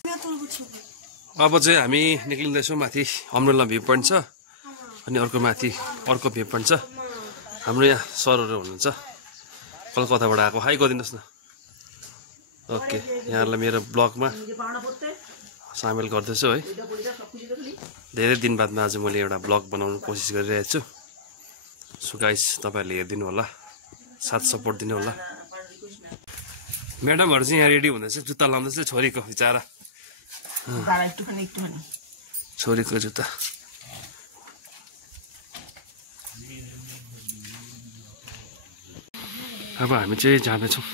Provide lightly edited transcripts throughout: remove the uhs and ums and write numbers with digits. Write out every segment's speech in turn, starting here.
अब चाहिँ हामी निक्लिँदैछौँ। माथि अमरेला भ्यू पोइन्ट छ अनि अर्को माथि अर्को भ्यू पोइन्ट छ। हाम्रो यहाँ सरहरू हुनुहुन्छ कलकत्ताबाट आएको। हाई गरिदिनुहोस् न। ओके, यहाँहरूलाई मेरो ब्लगमा सामेल गर्दैछु है। धेरै दिन बादमा आज मैले एउटा ब्लग बनाउनु कोसिस गरिरहेको छु। सो गाइस, तपाईँहरूले हेरिदिनु होला, साथ सपोर्ट दिनु होला। म्याडमहरू चाहिँ यहाँ रेडी हुँदैछ, जुत्ता लाउँदैछ। छोरीको बिचारा, छोरीको जुत्ता। अब हामी चाहिँ जाँदैछौँ।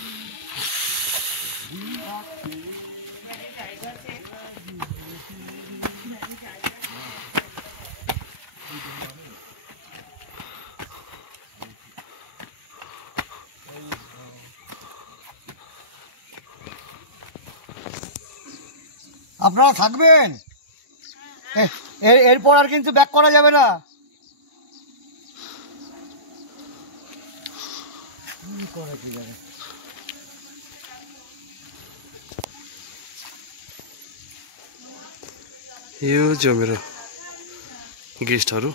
আপনারা থাকবেন, এরপর আর কিন্তু ব্যাক করা যাবে না। यो जो मेरो गेस्टहरू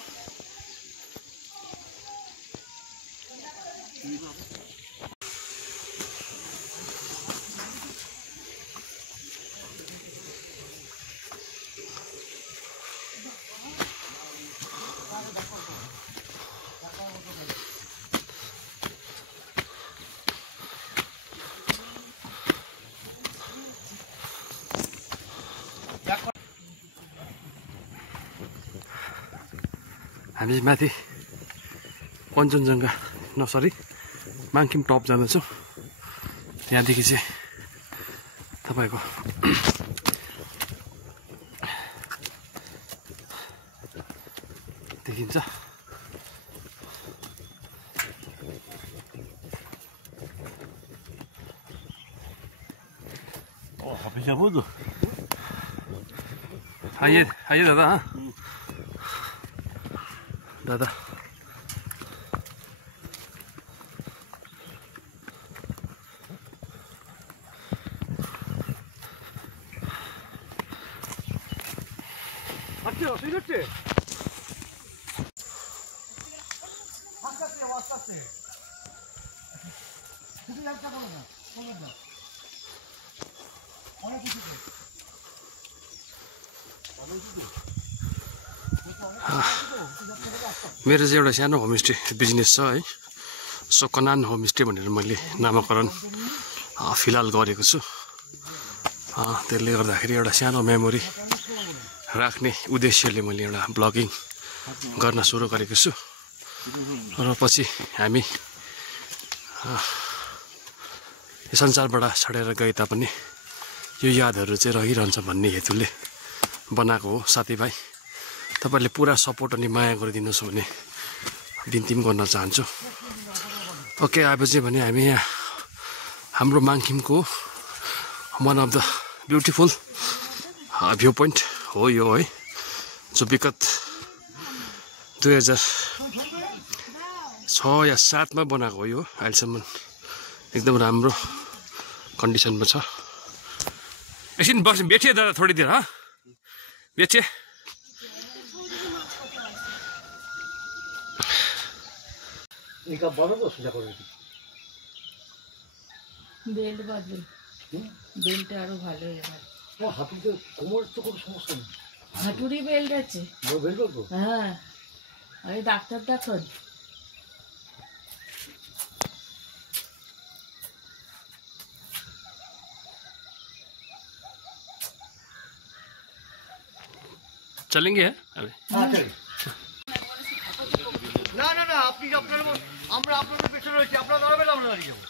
हामी माथि कञ्चनजङ्घा माङखिम टप जाँदैछौँ। त्यहाँदेखि चाहिँ तपाईँको देखिन्छ। आइए दादा। दादा मेरो चाहिँ एउटा सानो होमस्टे बिजनेस छ है। सकनान होमस्टे भनेर मैले नामाकरण फिलहाल गरेको छु। त्यसले गर्दाखेरि एउटा सानो मेमोरी राख्ने उद्देश्यले मैले एउटा ब्लगिङ गर्न सुरु गरेको छु। र पछि हामी यो संसारबाट छाडेर गए तापनि यो यादहरू चाहिँ रहिरहन्छ भन्ने हेतुले बनाएको हो। साथीभाइ, तपाईँले पुरा सपोर्ट अनि माया गरिदिनुहोस् भन्ने बिन्ती पनि गर्न चाहन्छु। ओके, आएपछि भने हामी यहाँ हाम्रो माङखिमको one of the beautiful view point हो यो है, जो विगत 2006 या 7 मा बनाएको हो। यो अहिलेसम्म एकदम राम्रो कन्डिसनमा छ। एकछिन बस बैठिए दादा, थोड़ी देर। हाँ, बैठिए। বেল্ট বাঁধবে, বেল্টটা আরো ভালো এবার। হাঁটুতে কোমর তো কোনো সমস্যা নেই, হাঁটুরই বেল্ট আছে। হ্যাঁ, আরে ডাক্তার দেখান। चलेंगे अभी? हाँ चलें। না না না, আপনি আপনার আমরা আপনাদের পেছনে রয়েছি, আপনারা দাঁড়াবেন, আমরা দাঁড়িয়ে যাবো।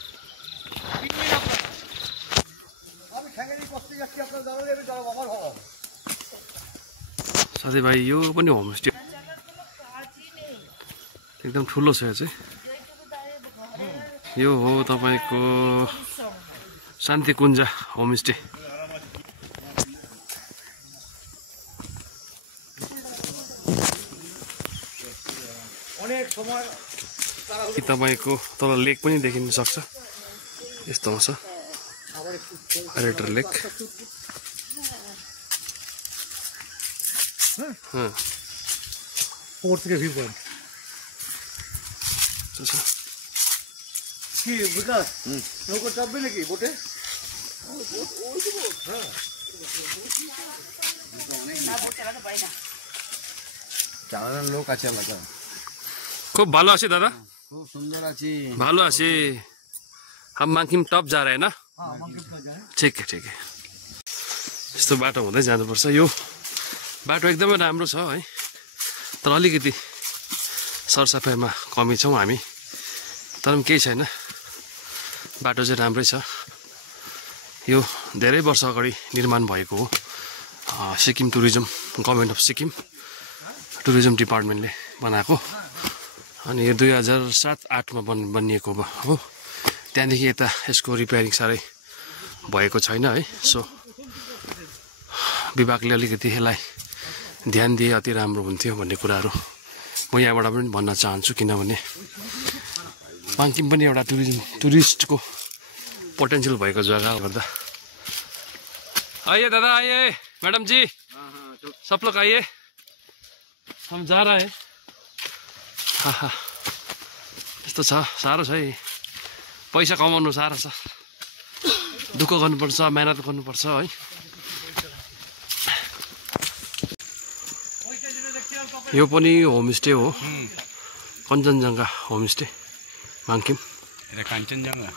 আমি ঠ্যাঙ্গারি বসতে যাচ্ছি, আপনারা দাঁড়ালে দাঁড়াবো, আমার ভালো হবে। साथीभाइ, यो पनि होमस्टे एकदम ठुलो छ। यो चाहिँ यो हो तपाईँको शान्ति कुञ्ज होमस्टे। तपाईँको तल लेक पनि देखिन सक्छ। यस्तो आउँछ, रेटर लेक। हाँ फोर्थ के व्यू पॉइंट কি বিকাশ নৌকো চাপবে নাকি বোটে চালানোর লোক আছে আলাদা খুব ভালো আছে দাদা খুব সুন্দর আছে ভালো আছে हम माङ्किम टप जा रहे हैं ना ठिक है यस्तो बाटो हुँदै जानुपर्छ यो बाटो एकदमै राम्रो छ है तर अलिकति सरसफाइमा कमी छौँ हामी तर पनि केही छैन बाटो चाहिँ राम्रै छ यो धेरै वर्ष अगाडि निर्माण भएको हो Sikkim tourism government of Sikkim tourism डिपार्टमेन्टले बनाएको अनि यो 2007-08 मा बनिएको हो त्यहाँदेखि यता यसको रिपेयरिङ साह्रै भएको छैन है सो विभागले अलिकति यसलाई ध्यान दिए अति राम्रो हुन्थ्यो भन्ने कुराहरू म यहाँबाट पनि भन्न चाहन्छु किनभने माङ्किम पनि एउटा टुरिस्टको पोटेन्सियल भएको जग्गा गर्दा आइए दादा आइए मैडम जी सब लोग आइए हम जा रहे हैं यस्तो छ साह्रो छ है पैसा कमाउनु साह्रो छ दुःख गर्नुपर्छ मेहनत गर्नुपर्छ है यो पनि होमस्टे हो कञ्चनजङ्घा होमस्टे माङ्किम এটা কাঞ্চনজঙ্ঘা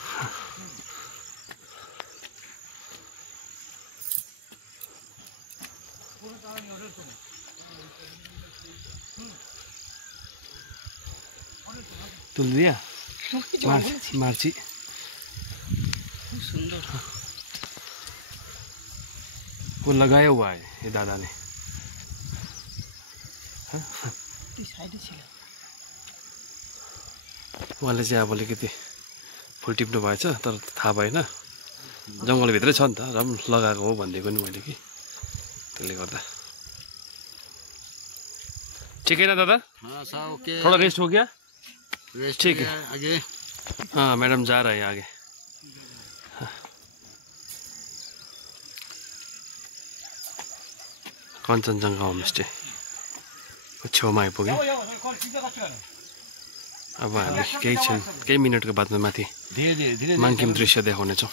तुल दिया मार्ची वो लगाया हुआ है ये दादा ने उहाँले चाहिँ अब अलिकति फुल टिप्नु भएछ तर थाहा भएन जङ्गलभित्रै छ नि त र पनि लगाएको हो भनिदिएको नि मैले कि त्यसले गर्दा ठीक है ना दादा हाँ सब ओके थोड़ा रेस्ट हो गया ठीक है आगे हाँ मैडम जा रहा है आगे कञ्चनजङ्घा होमस्टे छेउमा आइपुग्यो अब हामी केही मिनटको बादमा माथि धीरे धीरे धीरे माङ्किम दृश्य देखाउनेछौँ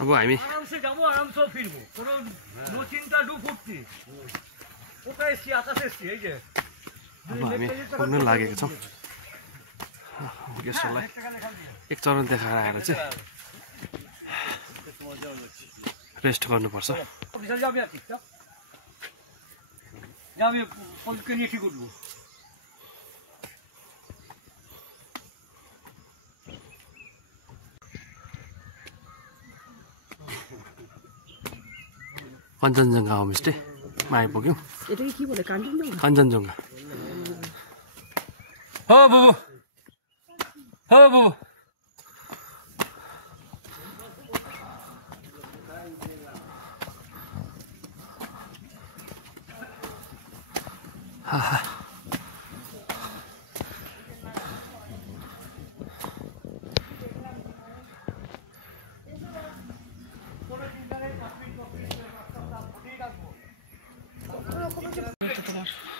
अब हामी আরামসে যাবো আরামসে ফিরবো কোনো নো চিন্তা ডু ফুর্তি ওকে এসছি আকাশে এসছি এই যে अब हामी पुग्न लागेको छौँ गेस्टहरूलाई एक चरण देखाएर आएर चाहिँ रेस्ट गर्नुपर्छ বিশাল যাবে আর ঠিক যাবে পলকে নিয়ে ঠিক উঠবো कञ्चनजङ्घा होमस्टेमा आइपुग्यौँ এটাকে কি বলে কাঞ্চনজঙ্ঘা कञ्चनजङ्घा हो बुबु हो बुबु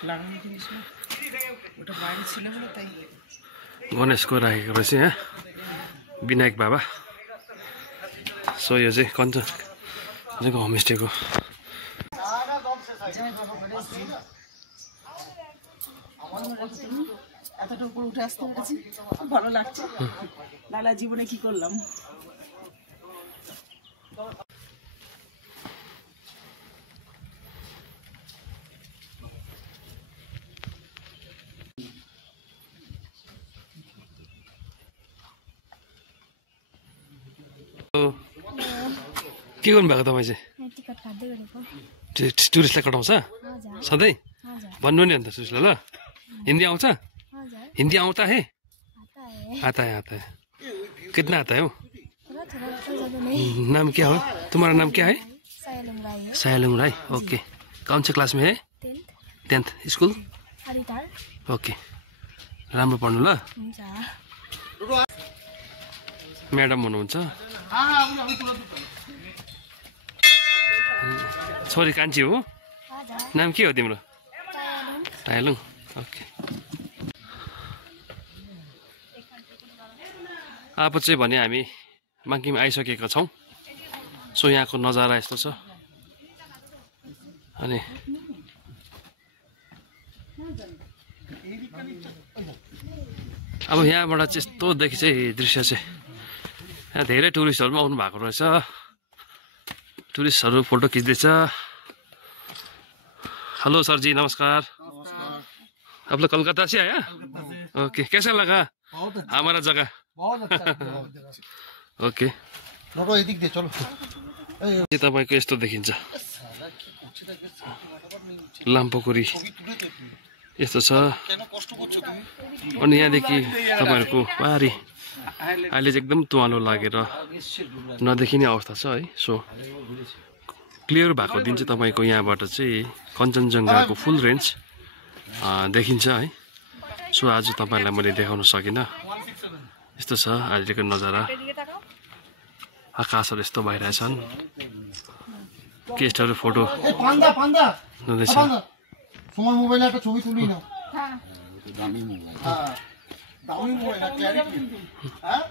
লাগানো জিনিস না ওটা বাইরে ছিল বলে তাই गणेशको राखेको रहेछ यहाँ विनायक बाबा सो यो चाहिँ कञ्चनजङ्घा होमस्टेको এতটা উপরে উঠে আসতে পেরেছি খুব ভালো লাগছে নালা জীবনে কি করলাম के गर्नुभएको तपाईँ चाहिँ टिकट काट्दै गरेको टुरिस्टलाई कटाउँछ हजुर सधैँ हजुर भन्नु नि अन्त टुरिस्टलाई ल हिन्दी आउँछ हजुर हिन्दी आउँता है आता है आता है कितना आता है वो थोड़ा थोड़ा तो ज़्यादा नहीं नाम क्या हो तुम्हारा नाम क्या है सायलम राई है सायलुङ राई ओके कौन से क्लास में है 10th स्कुल हरिताल ओके राम्रो पढ्नु ल हुन्छ म्याडम हुनुहुन्छ छोरी कान्छी हो नाम के हो तिम्रो तायालुङ टाइलुङ ओके अब चाहिँ भने हामी माङ्किम आइसकेका छौँ सो यहाँको नजारा यस्तो छ अनि अब यहाँबाट चाहिँ यस्तो देखि चाहिँ दृश्य चाहिँ यहाँ धेरै टुरिस्टहरू पनि आउनु भएको रहेछ टुरिस्टहरू फोटो खिच्दैछ हेलो सर जी नमस्कार आप लोग कोलकाता से आया ओके कैसा लगा हमारा जगह ओके तपाईँको यस्तो देखिन्छ लामपोखरी यस्तो छ अनि यहाँदेखि तपाईँहरूको पारी अहिले चाहिँ एकदम तुवालो लागेर नदेखिने अवस्था छ है सो क्लियर भएको दिन चाहिँ तपाईँको यहाँबाट चाहिँ कञ्चनजङ्घाको फुल रेन्ज देखिन्छ है सो आज तपाईँहरूलाई मैले देखाउन सकिनँ यस्तो छ अहिलेको नजारा आकाशहरू यस्तो भइरहेछन् गेस्टहरू फोटो हुँदैछ তোমার মোবাইলে একটা ছবি তুলি না দামি মোবাইল না ক্ল্যারিটি হ্যাঁ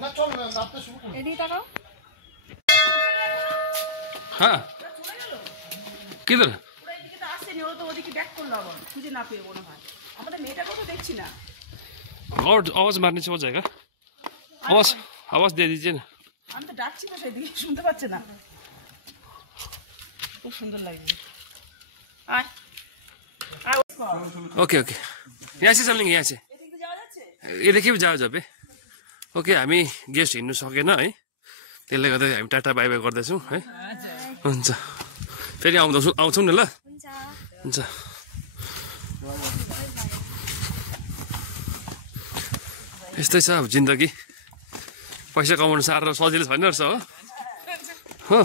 না চল না আপনি শুরু করুন এদিকে তাকাও हाँ किधर ওরা এদিকে তো আসেনি ওরা তো ওদিকে ব্যাক করলো আবার খুঁজে না পেয়ে মনে হয় আমাদের মেয়েটাকেও তো দেখছি না और आवाज मारने से हो जाएगा आवाज आवाज दे दीजिए ना আমি তো ডাকছি তো সেদিকে শুনতে পাচ্ছে না খুব সুন্দর লাগছে আয় ओके ओके यहाँ से चल्ने यहाँ से এদিকে যাওয়া যাচ্ছে यदेखि पो जाओ जबे ओके हामी गेस्ट हिँड्नु सकेन है त्यसले गर्दा हामी टाटा बाई बाई गर्दैछौँ है हुन्छ फेरि आउँछौँ नि ल हुन्छ हुन्छ यस्तै छ अब जिन्दगी पैसा कमाउनु साह्रो सजिलो छैन रहेछ हो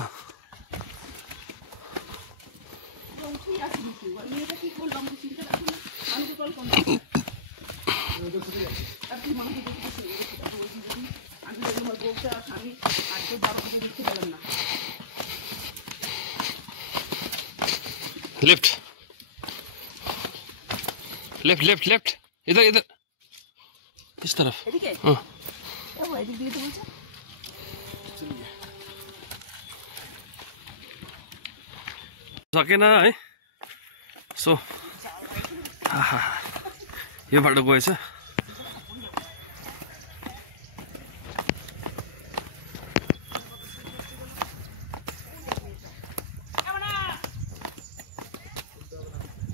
लेफ्ट लेफ्ट लेफ्ट लेफ्ट इधर इधर इस तरफ এদিকে हाँ ও এদিক দিয়ে তো বলছে सकेन है सो यो बाटो गएछ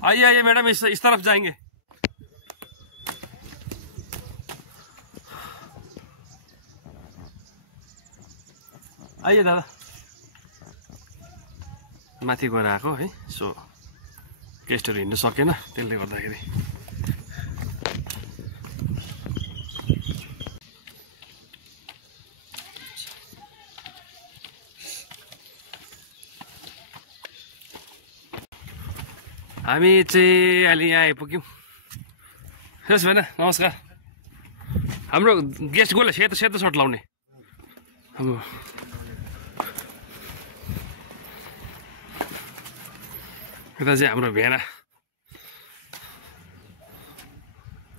आइए आइए मैडम इस तरफ जाएंगे आइए दादा माथि गएर आएको है सो गेस्टहरू हिँड्नु सकेन त्यसले गर्दाखेरि हामी चाहिँ अहिले यहाँ आइपुग्यौँ यस भएन नमस्कार हाम्रो गेस्ट गयो सेतो सेतो सर्ट लाउने हाम्रो यता चाहिँ हाम्रो भेना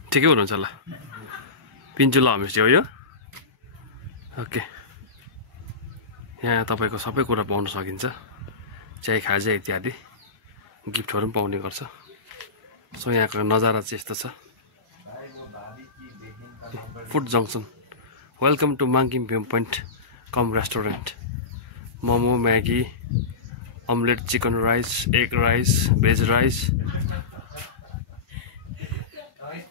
ठिकै हुनुहुन्छ होला पिन्चुला होमस्टे हो यो ओके यहाँ तपाईँको सबै कुरा पाउन सकिन्छ चाय खाजा इत्यादि गिफ्टहरू पनि पाउने गर्छ सो यहाँको नजारा चाहिँ यस्तो छ food junction welcome to Mangkhim view point cum restaurant momo Maggi omelette chicken rice egg rice veg rice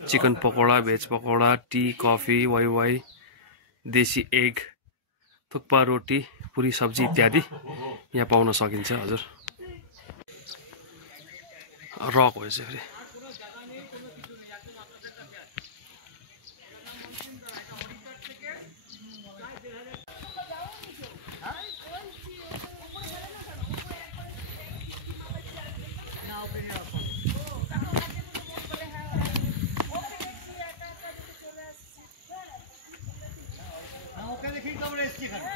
chicken pakora veg pakora tea coffee वाई देसी एग थुक्पा रोटी पुरी सब्जी इत्यादि यहाँ पाउन सकिन्छ हजुर रक हो चाहिँ फेरि ওখানে ঠিক আমরা এসছি এখানে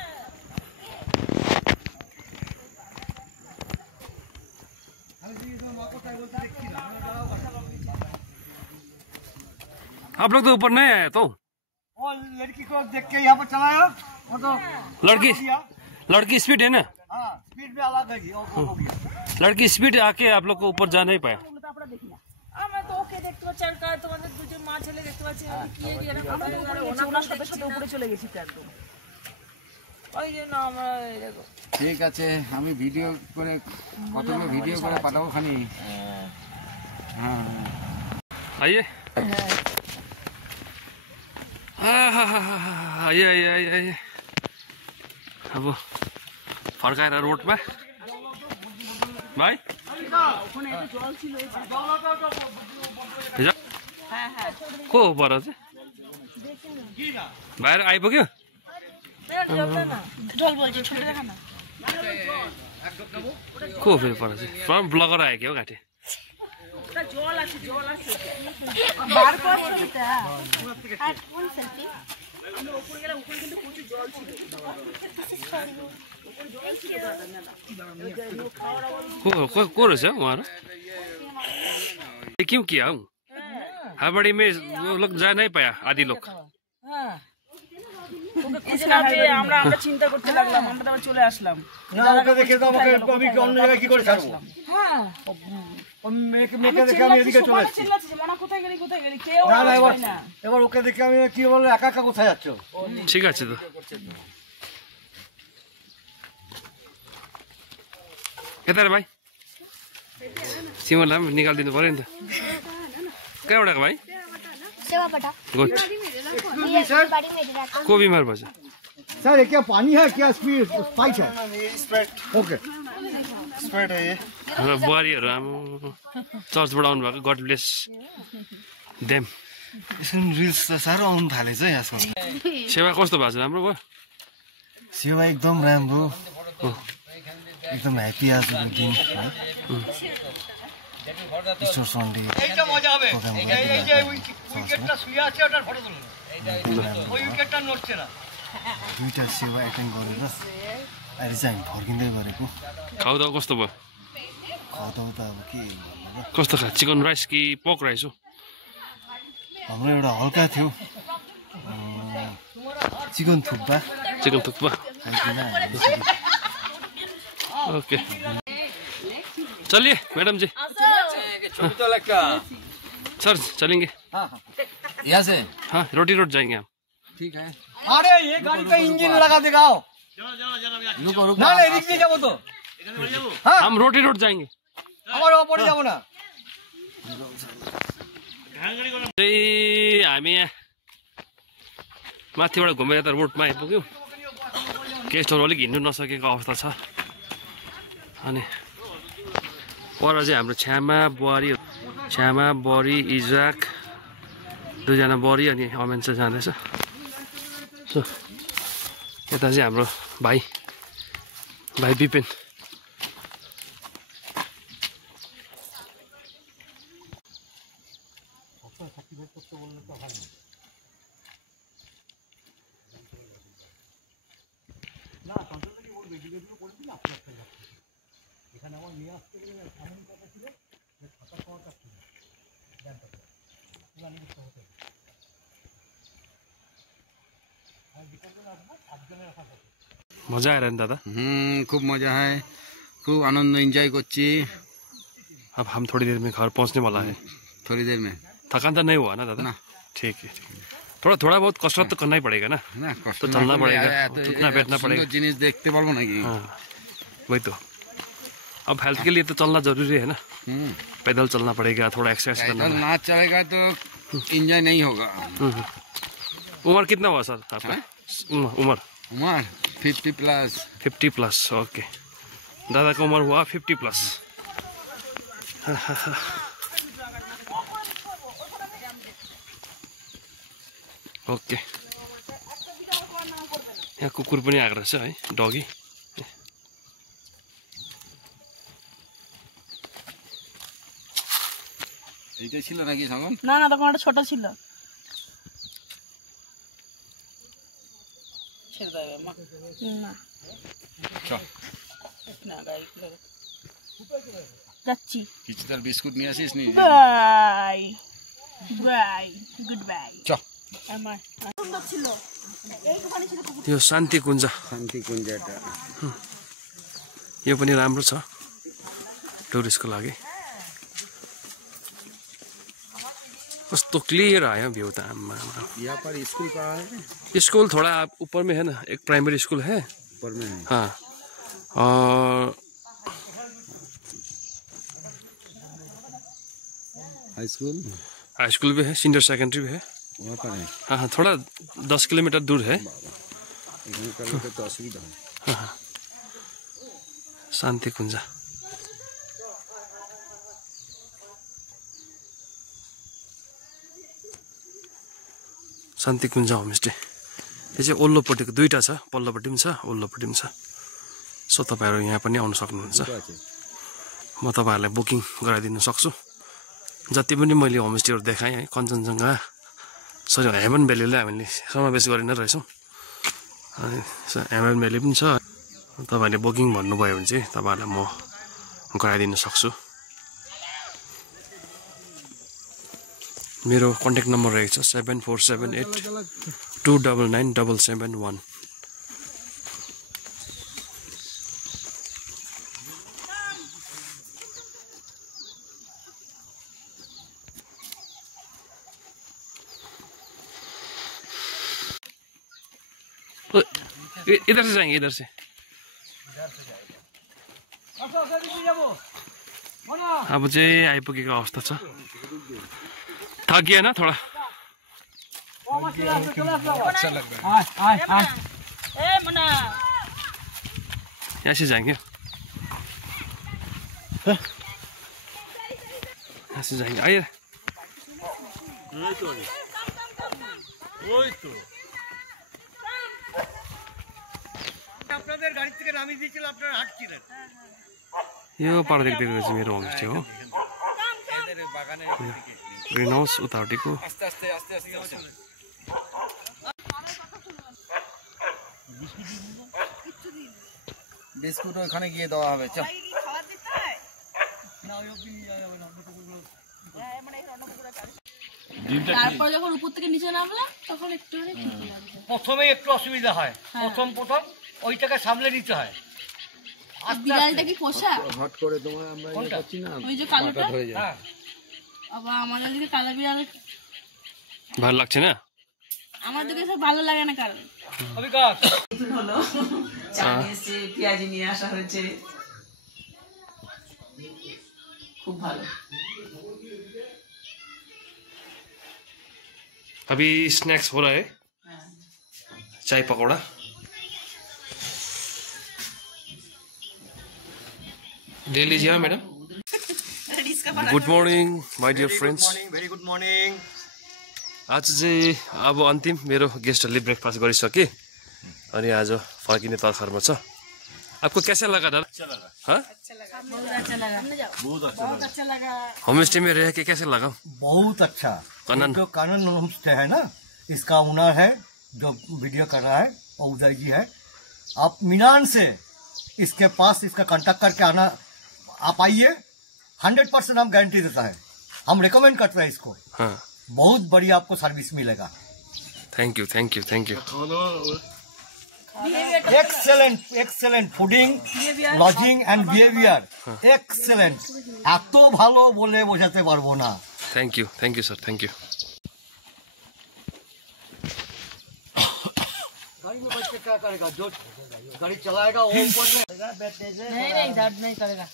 आप लोग तो ऊपर नहीं आए तो और लड़की को देख के यहाँ पर चलाया वो तो लड़की स्पीड है ना हाँ स्पीड में अलग है जी हो गया लड़की स्पीड आके आप लोग को ऊपर जा नहीं पाया আমরা তো ওকে দেখতে পাচ্ছি আর তোমাদের দুজন মা ছেলে দেখতে পাচ্ছি কি এরিয়া ওনার সাথে সাথে উপরে চলে গেছি তো একদম ওই যে না আমরা দেখো ঠিক আছে আমি ভিডিও করে কতগুলো ভিডিও করে পাঠাবো খানি হ্যাঁ आइए आइए आइए आइए आइए अब फर्काएर रोडमा भाइ को हो पर चाहिँ बाहिर आइपुग्यो को हो फेरि पर चाहिँ ब्लगर आयो कि हो घाँटी को रहेछ उहाँहरू क्यों किया हूँ हाबड़ी में वो लोग जा नहीं पाया आदि लोग আমরা চিন্তা করতে লাগলাম আমরা তো চলে আসলাম না ওকে দেখে তো আমাকে আমি অন্য জায়গায় কি করে ছাড়বো হ্যাঁ মেয়েকে দেখে আমি এদিকে চলে এসেছি মনা কোথায় গেলি কেউ না না এবার ওকে দেখে আমি কি বলবো একা একা কোথায় যাচ্ছ ঠিক আছে তো यता रे भाइ सिमला पनि निकालिदिनु पऱ्यो नि त कहाँबाट भाइ गुड को बिमार भएछ सर ये क्या पानी है क्या स्पाइट है ओके स्प्रेड है ये हाम्रो बुहारीहरू आमा चर्चबाट आउनु भएको गड ब्लेस देम यसको रिल्स त साह्रो आउनु थालेछ यहाँसम्म सेवा कस्तो भएको छ राम्रो भयो सेवा एकदम राम्रो एकदम ह्याप्पी आज दिन है ईश्वर सन्डे এইটা মজা হবে এই যে উইকেটটা শুয়ে আছে ওটার ফটো তুলুন ওই উইকেটটা নড়ছে না दुईटा सेवा एटेन्ड गरेर अहिले चाहिँ हामी फर्किँदै गरेको खाउदा कस्तो भयो खाउदाउ त अब के भन्नु र कस्तो खा चिकन राइस कि पोक राइस हो हाम्रो एउटा हल्का थियो चिकन थुक्पा चिकन थुक्पा खाइकन ओके चलिए मैडम जी सर चलेंगे यहाँ से हाँ रोटी रोड जाएंगे हम ठीक है अरे ये गाड़ी का इंजन लगा दिखाओ रुको रुको না না এদিক দিয়ে যাবো তো हम रोटी रोड जाएंगे আমার ওপরে যাবো না चाहिँ हामी यहाँ माथिबाट घुमेर त रोडमा आइपुग्यौँ गेस्टहरू अलिक हिँड्नु नसकेको अवस्था छ अनि पर चाहिँ हाम्रो छ्यामा बरी इजाक दुईजना बरी अनि अमेन चाहिँ जाँदैछ सो यता चाहिँ हाम्रो भाइ विपिन मजा आएर नि दादा खूब मजा है खूब आनंद एंजॉय करছি अब हम थोड़ी देर में घर पहुंचने वाला है थोड़ी देर में थकान तो नहीं हुआ ना दादा ना। ठीक है थोड़ा बहुत कसरत तो करना ही पड़ेगा ना ना तो चलना पड़ेगा उठना बैठना पड़ेगा जिनिस देखते पारबो नाকি हाँ वही तो अब हेल्थ के लिए तो चलना जरूरी है ना पैदल चलना पड़ेगा थोड़ा एक्सरसाइज करना पैदल ना चलेगा तो एंजॉय नहीं होगा पड़ेगा। उम्र कितना हुआ सर आपका उम्र उमर 50 प्लस 50 प्लस ओके दादा का उम्र हुआ 50 प्लस ओके यहाँ कुकुर पनि आएको रहेछ है डगी এইটা ছিল নাকি সঙ্গম না না তখন একটা ছোট ছিল ছেড়ে দেবে মা না চল না গাই যাচ্ছি কিছু তার বিস্কুট নিয়ে আসিস নি বাই বাই গুড বাই চ আমার সুন্দর ছিল এইখানে ছিল यो शान्ति कुञ्ज शान्ति कुञ्ज এটা यो पनि राम्रो छ टुरिस्टको लागि कस्तो क्लियर आयो भ्यू त आम्मा यहाँ पर स्कूल कहाँ है स्कूल थोड़ा ऊपर में है ना एक प्राइमरी स्कूल है ऊपर में है हाँ और हाई स्कूल भी है सीनियर सेकेंडरी भी है वहाँ पर है हाँ हाँ थोड़ा 10 किलोमीटर दूर है तो असुविधा है हाँ शान्ति कुञ्ज शान्ति कुञ्ज होमस्टे यो चाहिँ ओल्लोपट्टिको दुईवटा छ पल्लोपट्टि पनि छ ओल्लोपट्टि पनि छ सो तपाईँहरू यहाँ पनि आउन सक्नुहुन्छ म तपाईँहरूलाई बुकिङ गराइदिन सक्छु जति पनि मैले होमस्टेहरू देखाएँ है कञ्चनजङ्घा सरी हेमन भ्यालीलाई हामीले समावेश गरेर रहेछौँ अनि हेमन भ्याली पनि छ तपाईँहरूले बुकिङ भन्नुभयो भने चाहिँ तपाईँहरूलाई म गराइदिन सक्छु मेरो कन्ट्याक्ट नम्बर रहेको छ 7478299771 इधर से जाएंगे इधर से अब चाहिँ आइपुगेको अवस्था छ थकिएन थोड़ा ए मना यहाँ से जाएंगे यहाँ से जाएंगे आइए আপনাদের গাড়ি থেকে নামিয়ে দিয়েছিল আপনারা হাঁটছিলেন यो पार देख्दै रहेछ मेरो होमस्टे हो ग्रिन हाउस उतापट्टिको বিস্কুট ওখানে গিয়ে দেওয়া হবে চল তারপর যখন উপর থেকে নিচে নামলাম তখন একটু প্রথমে একটু অসুবিধা হয় প্রথম ওইটাকে সামলে নিতে হয় বিড়ালটা কি পোষা হট করে তোমার আমরা ইয়ে করছি না ওই যে কালোটা হয়ে যায় হ্যাঁ আবার আমাদের দিকে কালো বিড়াল ভালো লাগছে না আমার দিকে সব ভালো লাগে না কারণ অবিকাশ হলো চা নিয়েছে পেঁয়াজি নিয়ে আসা হয়েছে খুব ভালো अभी स्नैक्स हो रहा है चाय पकौड़ा ले लीजिए madam good morning my dear friends very good morning आज चाहिँ अब अन्तिम मेरो गेस्टहरूले ब्रेकफास्ट गरिसके अनि आज फर्किने तर्खरमा छ आपको कैसा लगा दादा हाँ बहुत अच्छा लगा होमस्टे में रह के कैसे लगा बहुत अच्छा कानन जो कानन होमस्टे है ना इसका ओनर है जो वीडियो कर रहा है वो उदय जी है आप मीनान से इसके पास इसका कांटेक्ट करके आना आप आइए 100% हम गारंटी देता है हम रिकमेंड करते हैं इसको हाँ बहुत बढ़िया आपको सर्विस मिलेगा thank you thank you thank you excellent fooding lugging and behaviour excellent এত ভালো বলে বোঝাতে পারবো না thank you sir thank you गाड़ी में बैठ के क्या करेगा जो गाड़ी चलाएगा वो ऊपर में नहीं दर्द नहीं करेगा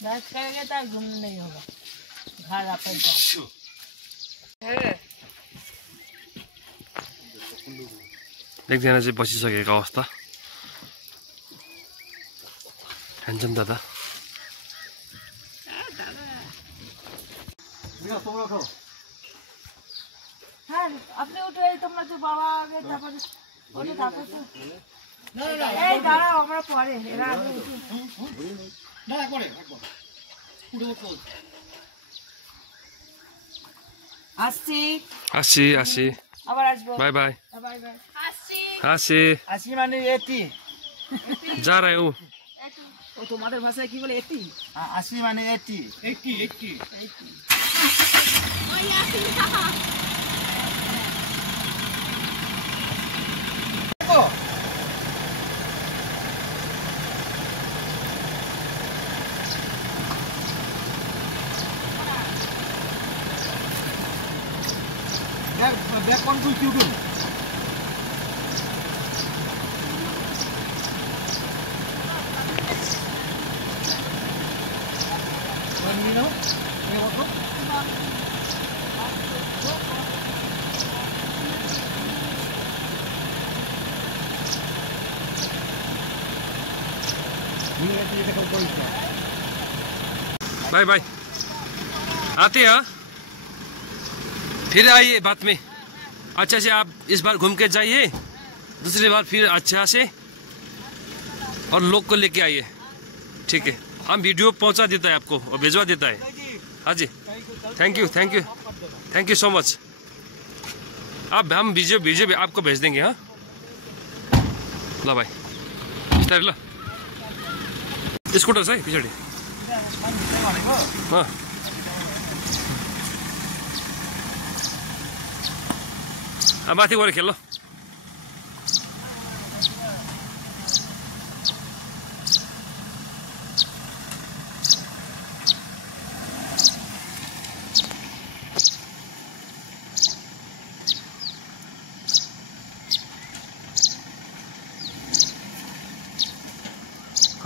दर्द करेगा तो घूम नहीं होगा घर आपका एकजना चाहिँ बसिसकेको अवस्था ह्यान्डसम दादा হ্যাঁ আপনি উঠে তোমরা তো বাবা আগে তারপরে ওটা তারপর তো এই দাঁড়াও আমরা পরে এরা আগে উঠি আসছি আসি আসি আবার আসবো बाय बाय বাই বাই আসছি আসি আসি মানে এটি जा रहे हूँ ও তোমাদের ভাষায় কি বলে এটি আসি মানে এটি back one two Q two bye bye. आते हैं, फिर आइए बाद में। अच्छा से आप इस बार घूम के जाइए, दूसरी बार फिर अच्छा से और लोग को लेके आइए, ठीक है? हम वीडियो पहुंचा देता है आपको और भिजवा देता है। हाँ जी, thank you thank you thank you so much. आप हम वीडियो आपको भेज देंगे। हाँ ल भाई, बिस्तारै ल। स्कूटर छ है पछाडि। माथि गएर खेल।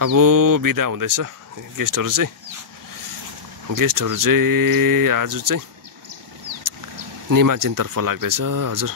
अब बिदा हुँदैछ गेस्टहरू चाहिँ आज चाहिँ निमाचीनतर्फ लाग्दैछ हजुर।